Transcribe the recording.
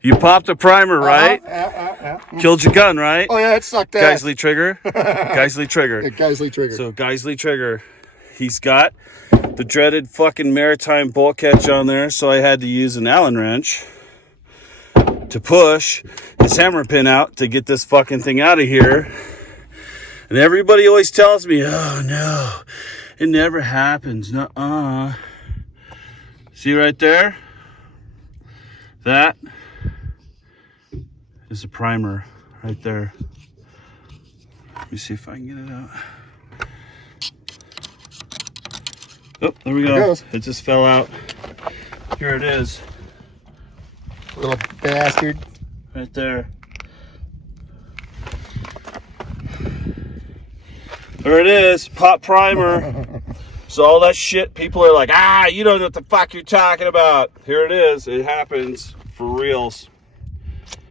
You popped the primer, right? Killed your gun, right? Oh yeah, it sucked ass. Geissele trigger. Geissele trigger. Yeah, Geissele trigger. So Geissele trigger. He's got the dreaded fucking Maritime bolt catch on there, so I had to use an Allen wrench to push his hammer pin out to get this fucking thing out of here. And everybody always tells me, oh no, it never happens. Nuh-uh. See right there? That is a primer right there. Let me see if I can get it out. Oh, there we go. It just fell out. Here it is. Little bastard. Right there. There it is. Pop primer. So all that shit, people are like, you don't know what the fuck you're talking about. Here it is. It happens for reals.